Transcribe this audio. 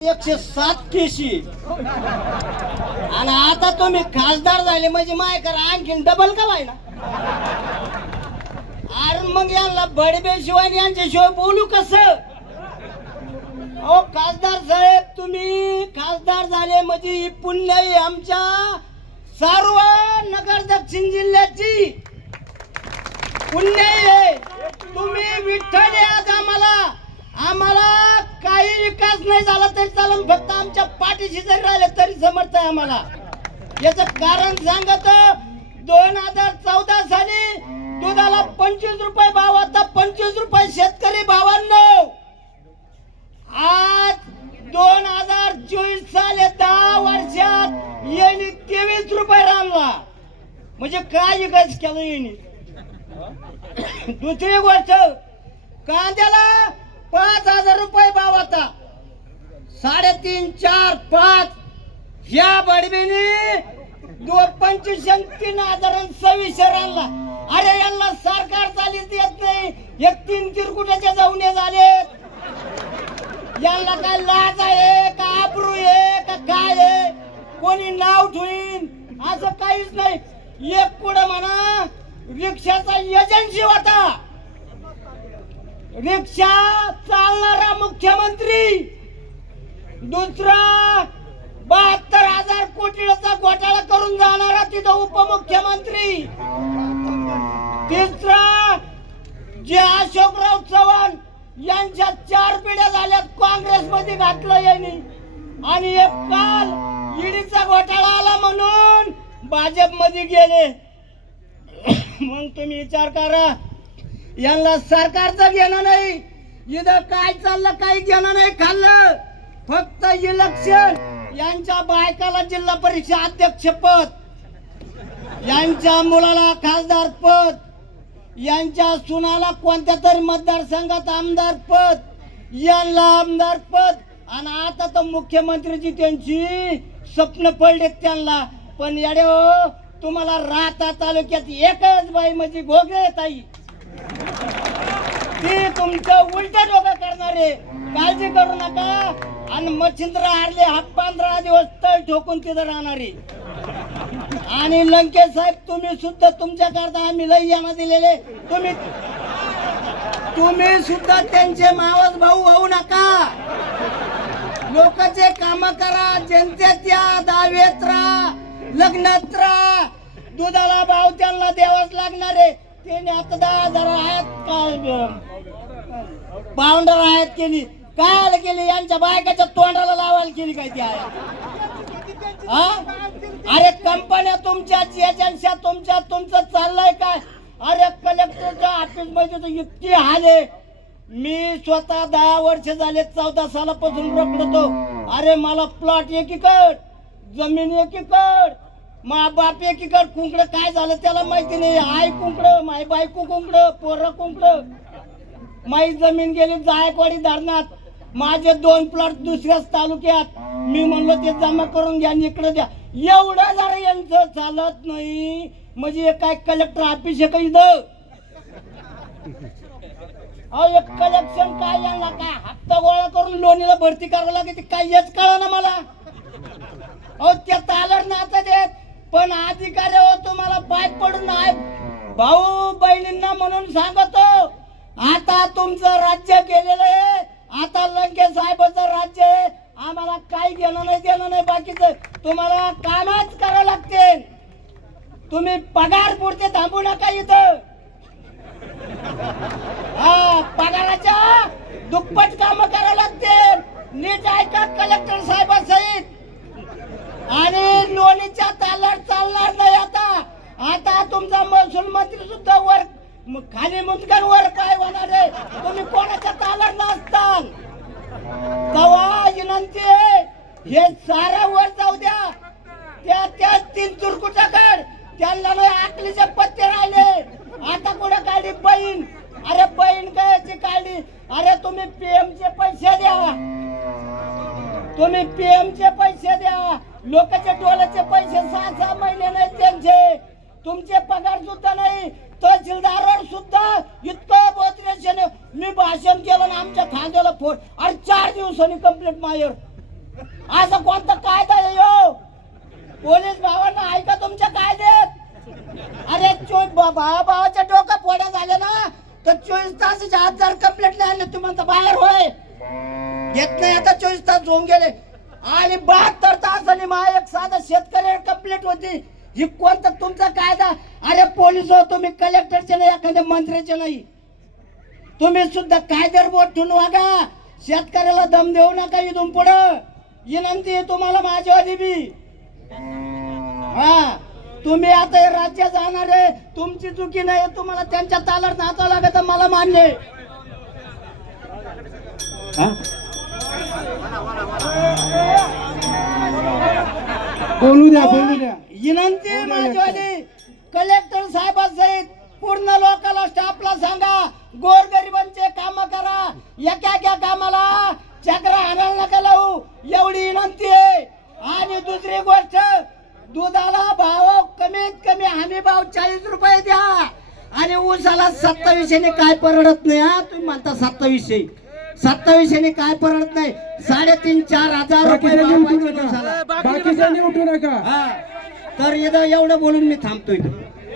107 केशी आणि आता तुम्ही खासदार झाले म्हणजे माय करा आणखीन डबल का व्हायना. अरे मग यांना बडबे शिवाय यांच्याशिवाय बोलू कसं. अहो खासदार साहेब तुम्ही खासदार झाले म्हणजे ही पुण्य आहे आमच्या सर्व नगर दक्षिण जिल्ह्याची पुण्य आहे. तुम्ही विठ्ठल आज आम्हाला काही विकास नाही झाला तरी चालेल, फक्त आमच्या पाठीशी जरी राहिले तरी समर्थ आहे आम्हाला. याचं कारण सांगतो 2014 साली दुधाला 25 रुपये भाव, आता 25 रुपये शेतकरी भावांनो. आज 2024 साली 10 वर्षात यांनी 23 रुपये राहिला म्हणजे काय विकास केलं यांनी. दुसरी गोष्ट कांद्याला 5,000 रुपये भाव, आता 3.5, 4, 5 या बडबीने 25 आणि 3,026 आणला. अरे यांना सरकार चालीच येत नाही. एक 3 तिरकुट्याच्या जाऊने झाले. यांना काय लाज आहे का आबरू आहे का काय आहे, कोणी नाव ठेवीन असं काहीच नाही. एक कुठं म्हणा रिक्षाचा एजन्सी होता, रिक्षा चालणारा मुख्यमंत्री, दुसरा 72,000 कोटीचा घोटाळा करून जाणारा तिथं उपमुख्यमंत्री, तिसरा जे अशोकराव चव्हाण यांच्या 4 पिढ्या झाल्यात काँग्रेसमध्ये घातलं यांनी, आणि एक काल ईडीचा घोटाळा आला म्हणून भाजपमध्ये गेले. मग तुम्ही विचार करा, यांना सरकारचं घेणं नाही, इथं काय चाललं काही घेणं नाही खाल्लं, फक्त इलेक्शन. यांच्या बायकाला जिल्हा परिषद अध्यक्ष पद, यांच्या मुलाला खासदार पद, यांच्या सुनाला कोणत्या तरी मतदारसंघात आमदार पद, यांना आमदार पद, आणि आता तर मुख्यमंत्रीची त्यांची स्वप्न पडलेत त्यांना. पण येडे हो, तुम्हाला राहता तालुक्यात एकच बाई म्हणजे घोगरे ताई, ती तुमचं उलट डोकं करणारे. काळजी करू नका. आणि मच्छिंद्र हारले हा 15 दिवस तळ ठोकून तिथं राहणारे. आणि लंकेश साहेब तुम्ही सुद्धा तुमच्या करता आम्ही लई यांना दिलेले, तुम्ही सुद्धा त्यांचे मावस भाऊ होऊ नका. लोकांचे काम करा, जनतेत या, दावेत राहा, लग्नात राहा. दुधाला भाव त्यांना द्यावाच लागणार आहे. त्याने आता 10,000 आहेत काय पावडर आहेत केली, काय केली, यांच्या बायकाच्या तोंडाला लावायला केली काय ती आहे. अरे कंपन्या तुमच्या, एजन्स्या तुमच्या, तुमचं चाललंय काय. अरे कलेक्टरच्या ऑफिस मध्ये इतकी हाल आहे. मी स्वतः 10 वर्ष झाले, 14 सालापासून रखडतो. अरे मला प्लॉट एकीकड, जमीन एकीकड, मा बाप एकीकड, कुंकड काय झालं त्याला माहिती नाही. आई कुंकड, माई बायको कुंकड, पोरं कुंकड, माई जमीन गेली जायकवाडी धरणात. माझे 2 प्लॉट दुसऱ्याच तालुक्यात. मी म्हणलो ते जमा करून घ्या, इकडे द्या. एवढं जरा यांचं चालत नाही म्हणजे काय कलेक्टर ऑफिस आहे का इथं. एक कलेक्शन काय यांना काय हप्ता गोळा करून लोणीला भरती करावं लागेल काय हेच कळलं ना मला. त्या तालर नातं देत पण अधिकारी हो तुम्हाला पाय पडून नाही. भाऊ बहिणींना म्हणून सांगतो, आता तुमचं राज्य गेलेलं आहे, आता लंकेश साहेबांचं राज्य आहे. आम्हाला काही घेणं नाही देणं नाही, बाकीचं तुम्हाला कामच करावं लागते. तुम्ही पगार पुरते थांबू नका इथं. पगाराच्या दुप्पट काम करावं लागते. नीट ऐका कलेक्टर साहेबांसहित. आणि लोणीच्या तालावर चालणार नाही. आता तुमचा महसूल मंत्री सुद्धा वर खाली मुंदकर वर काय होणार आहे. तुम्ही कोणाच्या तालावर नसताल तेव्हा विनंती आहे, हे सारा वर जाऊ द्या. त्या 3 चुरकुटाकड त्यांना नाही आकलीचे पत्ते राहिले. आता कुठे काढली बहीण. अरे बहीण कायची काढली. अरे तुम्ही PM चे पैसे द्या, तुम्ही PM चे पैसे द्या. लोकांच्या डोळ्याचे पैसे 6-6 महिने नाही त्यांचे. तुमचे पगार सुद्धा नाही. तहसीलदारावर सुद्धा इतकं बोत्रेशन. मी भाषण केलं ना आमच्या खांद्याला फोन. अरे 4 दिवसांनी कंप्लेंट मायर. असं कोणता कायदा आहे यो? पोलीस भावांना ऐका तुमच्या कायद्यात. अरे भावाच्या डोक्या फोड्या झाल्या ना तर 24 तासाच्या आत जर कंप्लेंट नाही आले तुम्ही म्हणता बाहेर होय घेत नाही. आता 24 तास होऊन गेले आणि 72 तासांनी एक साधा शेतकरी कंप्लेंट होती. ही कोणता तुमचा कायदा? अरे पोलीस हो तुम्ही, कलेक्टरचे नाही, एखाद्या मंत्र्याचे नाही. तुम्ही सुद्धा कायद्यावर बोट ठेवून वागा. शेतकऱ्याला दम देऊ नका. इथून पुढं विनंती आहे तुम्हाला माझ्यावाली बी. हा तुम्ही आता हे राज्य जाणार आहे, तुमची चुकी नाही. तुम्हाला त्यांच्या तालावर नाचावं लागत मला मान्य आहे. बोलू द्या बोलू द्या. विनंती आहे माझ्यावाली कलेक्टर साहेबांसहित पूर्ण लोकांना स्टाफला सांगा गोरगरिबांचे काम करा. एका कामाला चक्र आणायला नका लावू एवढी विनंती आहे. आणि दुसरी गोष्ट दुधाला भाव कमीत कमी हमी भाव 40 रुपये द्या. आणि ऊसाला 2700 काय परवडत नाही. हा तुम्ही म्हणता 2700 काय परवडत नाही. 3,500-4,000 रुपये बाकीच्यांनी उठू नका. तर इथं एवढं बोलून मी थांबतोय.